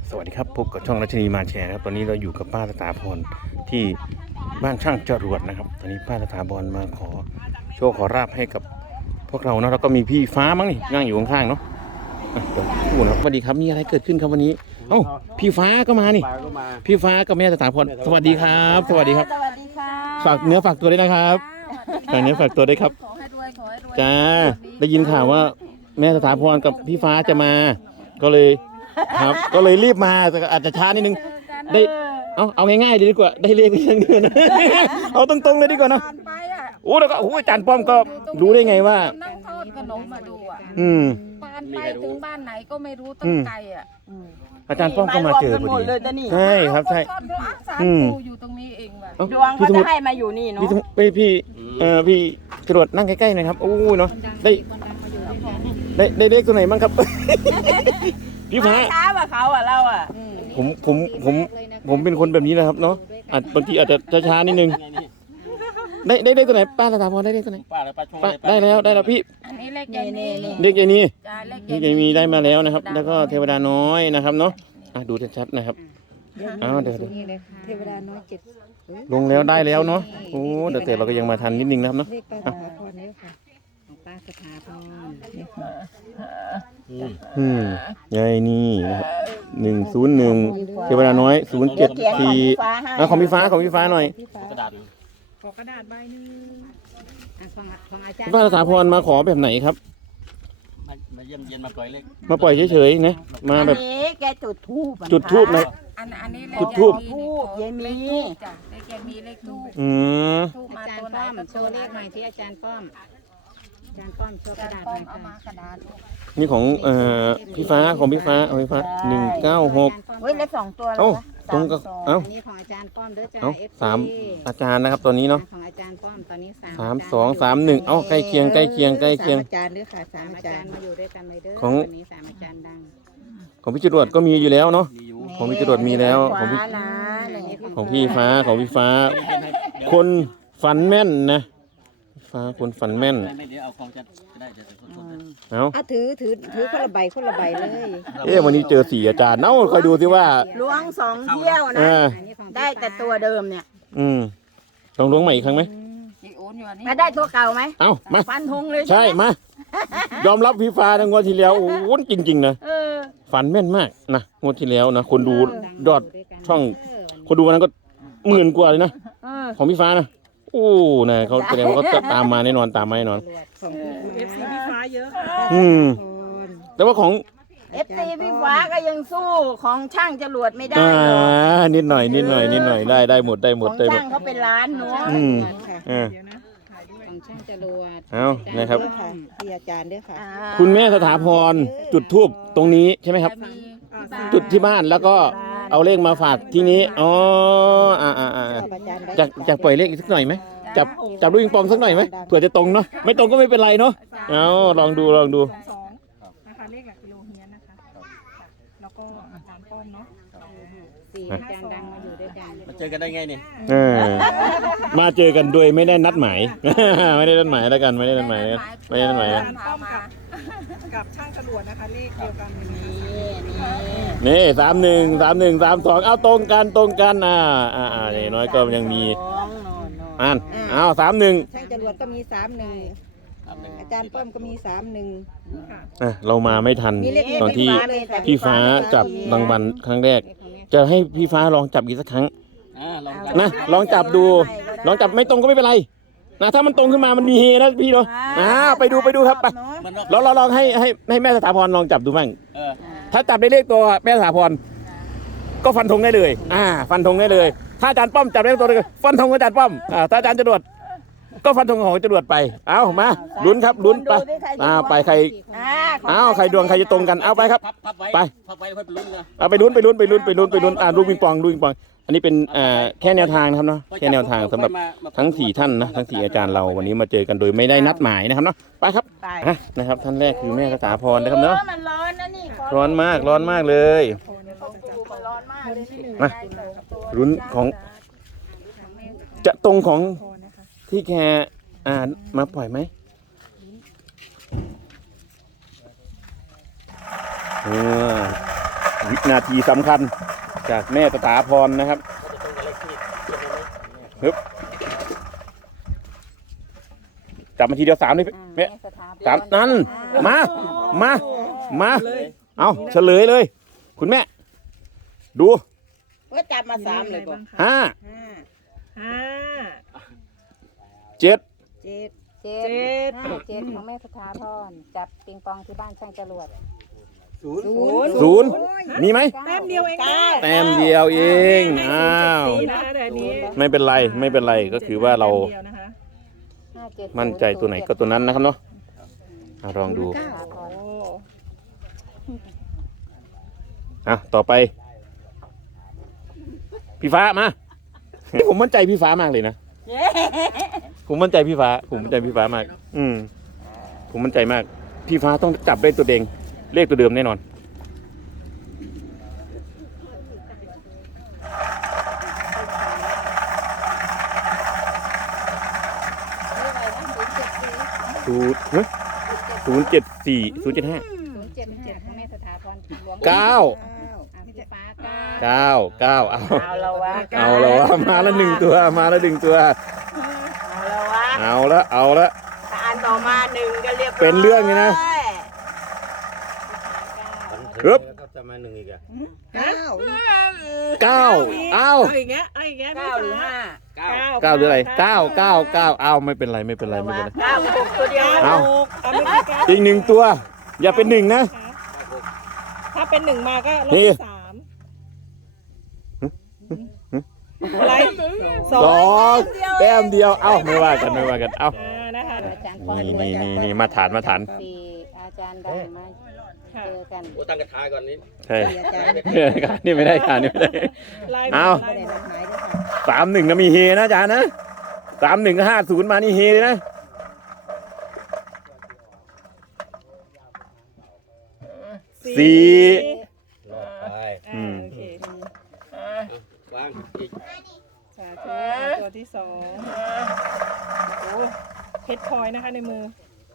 สวัสดีครับพบกับช่องรัชนีมาแชร์ครับตอนนี้เราอยู่กับป้าสถาพรที่บ้านช่างจรวดนะครับตอนนี้ป้าสถาพรมาขอโชคขอราบให้กับพวกเรานะแล้วก็มีพี่ฟ้ามั้งนี่นั่งอยู่ข้างๆเนาะเดี๋ยวพูดนะสวัสดีครับมีอะไรเกิดขึ้นครับวันนี้เอ้าพี่ฟ้าก็มานี่พี่ฟ้ากับแม่สถาพรสวัสดีครับสวัสดีครับสวัสดีค่ะฝากเนื้อฝากตัวด้วยนะครับฝากเนื้อฝากตัวด้วยครับขอให้รวยขอให้รวยจ้าได้ยินข่าวว่าแม่สถาพรกับพี่ฟ้าจะมาก็เลยครับก็เลยรีบมาแต่อาจจะช้านิดนึงได้เอาง่ายๆดีกว่าได้เลขเรื่องเดียวนะเอาตรงๆเลยดีกว่าเนาะไปอ่ะโอ้แล้วก็โอ้อาจารย์ป้อมก็รู้ได้ไงว่านั่งทอดขนมมาดูอ่ะปานไปถึงบ้านไหนก็ไม่รู้ตั้งไกลอ่ะอาจารย์ป้อมก็มาเจอพอดีใช่ครับใช่สารปูอยู่ตรงนี้เองว่ะดวงเขาจะให้มาอยู่นี่เนาะพี่จรวดนั่งใกล้ๆหน่อยครับโอ้เนาะได้เลขตัวไหนบ้างครับพี่ฟ้าช้าว่าเขาอ่ะเราอ่ะผมเป็นคนแบบนี้นะครับเนาะบางทีอาจจะช้านิดนึงได้ตัวไหนป้าสถาพรได้เลขตัวไหนป้าได้แล้วพี่อันนี้เลขยายนีเลขยายนีเลขยายนีได้มาแล้วนะครับแล้วก็เทวดาน้อยนะครับเนาะดูชัดๆนะครับเดี๋ยวเทวดาน้อย7 ลงแล้วได้แล้วเนาะโอ้แต่เราก็ยังมาทันนิดนึงนะครับเนาะป้าสถาพรยายนี่นะครับ101เทวดาน้อย074ของพี่ฟ้าหน่อยขอกระดาษใบนึงของอาจารย์ป้าสถาพรมาขอแบบไหนครับมาเยี่ยมเยียนมาปล่อยเล็กมาปล่อยเฉยๆนะมาแบบแกจุดทูบนะอันนี้จุดทูบยายมีจ้ะเลขมีเลขทูบทูบมาตัวป้อมโชว์เลขหน่อยที่อาจารย์ป้อมโชว์กระดาษหน่อยเอามากระดาษนี่ของพี่ฟ้า196 เฮ้ยเลข2ตัวแล้วตรงกับอันนี้ของอาจารย์ป้อมเด้อจ้า 3อาจารย์นะครับตอนนี้เนาะของอาจารย์ป้อมตอนนี้ 3231ใกล้เคียงอาจารย์ด้วยค่ะ3อาจารย์มาอยู่ด้วยกันเลยเด้อของนี้3อาจารย์ดังของพี่จรวดก็มีอยู่แล้วเนาะของพี่จรวดมีแล้วของพี่ฟ้าคนฝันแม่นนะฟ้าคนฝันแม่นไม่เดี๋ยวเอาของจะได้จะถือคนละใบเลยวันนี้เจอ4อาจารย์คอยดูสิว่าล้วง2เที่ยวนะได้แต่ตัวเดิมเนี่ยต้องล้วงใหม่อีกครั้งไหมมาได้ตัวเก่าไหมมาฟันธงเลยใช่มายอมรับพี่ฟ้าในงวดที่แล้วโอ้จริงๆนะฝันแม่นมากนะงวดที่แล้วนะคนดูยอดช่องคนดูวันนั้นก็10,000 กว่าเลยนะของพี่ฟ้านะโอ้นะเขาแสดงว่าเขาตามมาแน่นอน FC พี่ฟ้าเยอะแต่ว่าของ FC พี่ฟ้าก็ยังสู้ของช่างจรวดไม่ได้นิดหน่อยได้หมดของช่างเขาเป็นล้านเนาะของช่างจรวดนะครับพี่อาจารย์ด้วยค่ะคุณแม่สถาพรจุดธูปตรงนี้ใช่ไหมครับจุดที่บ้านแล้วก็เอาเลขมาฝากที่นี้จะปล่อยเลขอีกสักหน่อยไหมจับลูกปิงปองสักหน่อยไหมเผื่อจะตรงเนาะไม่ตรงก็ไม่เป็นไรเนาะลองดูนะคะเลขหลักกิโลเฮียนนะคะแล้วก็อาจารย์ป้อมเนาะ 4อาจารย์ดังมาอยู่ด้วยกันมาเจอกันได้ไงเนี่ยมาเจอกันโดยไม่ได้นัดหมายไม่ได้นัดหมายแล้วกันไม่ได้นัดหมายกับช่างจรวดนะคะเลขเดียวกันนี่31 32เอาตรงกันนี่น้อยก็ยังมี31 ช่างจรวดก็มี31อาจารย์ป้อมก็มี31 เรามาไม่ทันตอนที่พี่ฟ้าจับรางวัลครั้งแรกจะให้พี่ฟ้าลองจับอีกสักครั้งนะลองจับดูลองจับไม่ตรงก็ไม่เป็นไรนะถ้ามันตรงขึ้นมามันมีเฮนะพี่เนาะไปดูครับไปเราลองให้แม่สถาพรลองจับดูบ้างถ้าจับได้เลขตัวแม่สถาพรก็ฟันธงได้เลยฟันธงได้เลยถ้าอาจารย์ป้อมจับได้ตัวเลยฟันธงอาจารย์ป้อมถ้าอาจารย์จรวดก็ฟันธงของจรวดไปเอามาลุ้นครับลุ้นไปไปใครใครดวงใครจะตรงกันเอาไปครับไปเอาไปลุ้นลูกปิงปองอันนี้เป็นแค่แนวทางนะครับเนาะแค่แนวทางสำหรับทั้ง4ท่านนะทั้ง4อาจารย์เราวันนี้มาเจอกันโดยไม่ได้นัดหมายนะครับเนาะไปครับนะครับท่านแรกคือแม่สถาพรนะครับเนาะมันร้อนนะนี่ร้อนมากเลยมาลุ้นของจะตรงของที่แกมาปล่อยไหมวินาทีสำคัญจากแม่สถาพรนะครับก็จะตรงกับเลขที่เขียนไว้ไหมจับมาทีเดียว3เลยแม่3นั่นมาเอาเฉลยเลย คุณแม่ดูว่าจับมา3เลยบ่ 5 ห้า 7 7 7ของแม่สถาพรจับปิงปองที่บ้านช่างจรวด 0มีไหมแต้มเดียวเองแต้มเดียวเองอ้าว 4นะคะแต่อันนี้ไม่เป็นไรก็คือว่าเราแต้มเดียวนะคะ 570 มั่นใจตัวไหนก็ตัวนั้นนะครับเนาะลองดูสถาพรต่อไป พี่ฟ้ามา ผมมั่นใจพี่ฟ้ามากเลยนะ ผมมั่นใจพี่ฟ้ามาก ผมมั่นใจมาก พี่ฟ้าต้องจับได้ตัวเดงเลขตัวเดิมแน่นอน 074 075 075ของแม่สถาพรรวม 9 พี่ฟ้า 9 เอาเอาละวะเอาแล้ววะมาละหนึ่งตัวเอาละวะเอาละอันต่อมา1ก็เรียบร้อยเป็นเรื่องเลยนะ ครับก็จะมา1อีกอ่ะ 9 9เอาอีกแล้ว 9หรือ 5 9หรืออะไร9 เอาไม่เป็นไร 9 6ตัวเดียวเอาเอาไม่ใช่อีกหนึ่งตัว อย่าเป็นหนึ่งนะถ้าเป็น1มาก็ลบนี่ที่3อะไรสองแต้มเดียว เอาไม่ว่ากัน เอานะคะอาจารย์ป้อมนี่มาฐาน 4อาจารย์ดังมาเจอกันโอ้ตั้งกระทาก่อนนี้ใช่อาจารย์นี่ไม่ได้ค่ะนี่ไม่ได้ไล่เอาไม่ได้นัดหมายด้วยค่ะ 31นะมีเฮนะอาจารย์นะ31 50มานี่เฮเลยนะ สี่ไปโอเควางอีกสาธุตัวที่2โอ้เพชรพลอยนะคะในมือ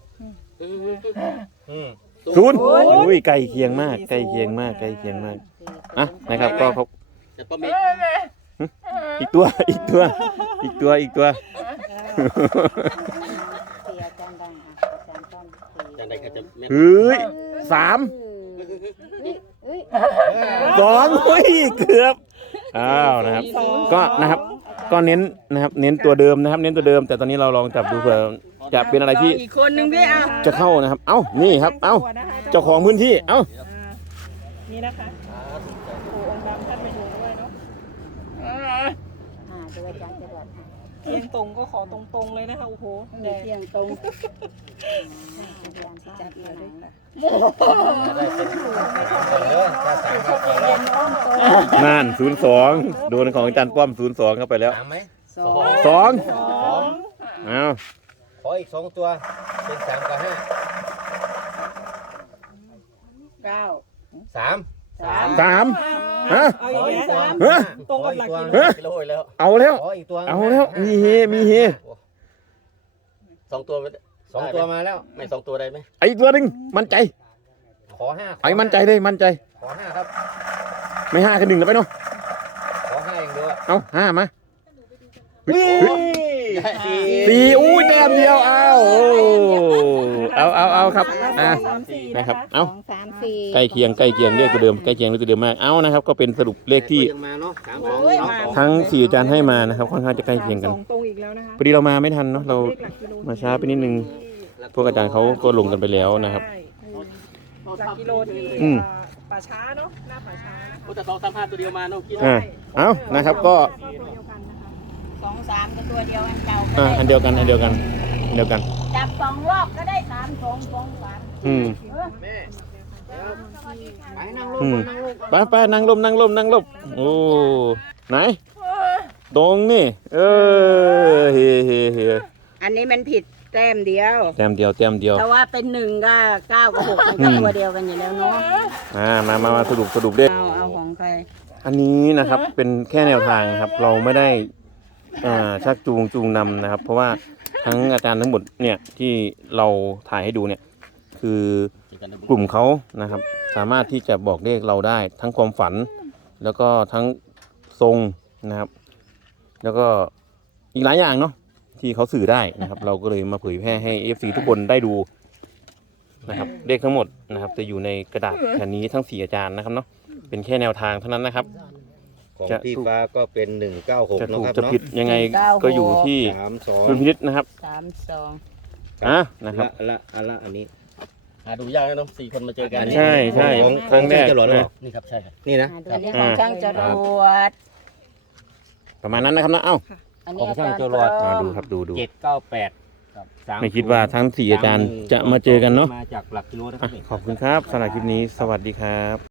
ศูนย์อุ้ยใกล้เคียงมากนะครับก็เขาจะป้อมอีกอีกตัว 4อาจารย์ดังอาจารย์ป้อมจะได้ใครจะแม่นเฮ้ย3 2อุ้ยเกือบอ้าวนะครับ ก็นะครับก็เน้นนะครับเน้นตัวเดิมนะครับ เน้นตัวเดิม แต่ตอนนี้เราลองจับดูเผื่อจะเป็นอะไรที่อีกคนนึงพี่เอาจะเข้านะครับ เอ้านี่ครับ เอ้าเจ้าของพื้นที่เอ้านี่นะคะโอ้องค์ดำท่านไปดูด้วยเนาะดูอาจารย์จรวดเทียงตรงก็ขอตรงๆเลยนะคะโอ้โหมีเที่ยงตรงอาจารย์จัดเลยค่ะนั่น02โดนของอาจารย์ป้อม02เข้าไปแล้ว 3ไหม 2เอาขออีก2ตัวเป็น3กับ5 9 3 3ฮะเอาอย่างเงี้ยเฮ้ยตรงกับหลักกิโลกิโลอีกแล้วเอาแล้วขออีกตัวมีเฮ 2ตัว2ตัวมาแล้วไม่2ตัวได้ไหมไอ้ตัวหนึงมั่นใจขอ5 ไอ้มั่นใจเลยมั่นใจขอ5ครับไม่5กับ1แล้วไปเนาะขอ5อย่างเดียวเอา5มาสี่ 4อุ้ยแต้มเดียวเอาครับนะครับเอา 2 3 4 ใกล้เคียงเรียกตัวเดิมใกล้เคียงเรียกตัวเดิมมากเอานะครับก็เป็นสรุปเลขที่ยังมาเนาะ3 2 ทั้ง4อาจารย์ให้มานะครับค่อนข้างจะใกล้เคียงกันสองตรงอีกแล้วนะคะพอดีเรามาไม่ทันเนาะเราเลขหลักกิโลมาช้าไปนิดนึงพวกอาจารย์เขาก็ลงกันไปแล้วนะครับใช่จากกิโลที่อืมป่าช้าเนาะหน้าป่าช้านะคะพุทธ235ตัวเดียวมาเนาะคิดเอานะครับก็ตัวเดียวกันนะคะ 2 3ก็ตัวเดียวอันเจ้าอันเดียวกันจับ2รอบก็ได้3 2 2 3 อืมแม่ไปนั่งลอืงมไปนั่งลมโอ้ไหนตรงนี่เเฮอันนี้มันผิดแต้มเดียวแต้มเดียวแต่ว่าเป็น1ก็9กับ6มันก็ตัวเดียวกันอยู่แล้วเนาะมาสรุปเด้เอาของใครอันนี้นะครับเป็นแค่แนวทางครับ เราไม่ได้ชักจูงนำนะครับ เพราะว่าทั้งอาจารย์ทั้งหมดเนี่ยที่เราถ่ายให้ดูเนี่ยคือกลุ่มเขานะครับ สามารถที่จะบอกเลขเราได้ทั้งความฝัน แล้วก็ทั้งทรงนะครับ แล้วก็อีกหลายอย่างเนาะที่เขาสื่อได้นะครับ เราก็เลยมาเผยแพร่ให้ FC ทุกคนได้ดูนะครับเลขทั้งหมดนะครับจะอยู่ในกระดาษแผ่นนี้ทั้ง4อาจารย์นะครับเนาะเป็นแค่แนวทางเท่านั้นนะครับของพี่ฟ้าก็เป็น196 จะนะถูกครับจะผิดยังไงก็อยู่ที่ 32 ดุลพินิจนะครับ 32 นะครับละอันนี้หาดูยากนะเนาะ4 คนมาเจอกันใช่ใช่ของครั้งแรกจะหลอดหรือเปนะล่านี่ครับใช่ครับนี่นะดูเลขของช่างจรวดประมาณนั้นนะครับนะเอ้าอันขนี้องอาช่างจารย์จรวดป้อมดูครับดู 798ครับไม่คิดว่าทั้ง4อาจารย์จะมาเจอกันเนาะมาจากหลักกิโลนะครับขอบคุณครับสำหรับคลิปนี้สวัสดีครับ